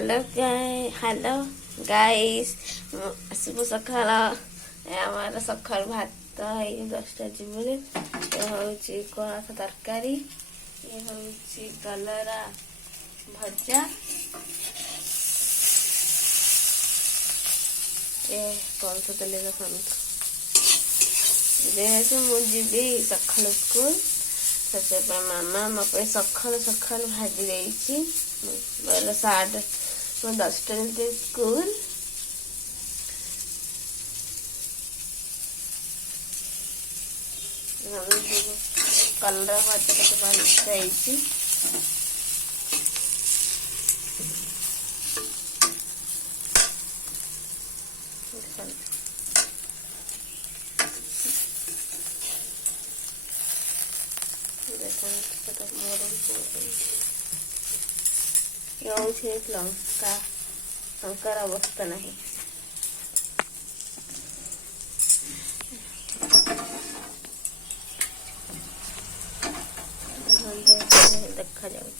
hello guys शुभ सकाळ आमार सकाळ भात ये 10टा जीवले ये होची कोणाक तरकारी ये होची कलरा भजा ये कौन सा तले जेहेतु मुझे सकाल स्कूल से मामा मो सकाल सकाल भाजी देती बोले 10टा स्कूल कलर भात भाजी लंका लंकार अवस्था नहीं देखा जाऊँ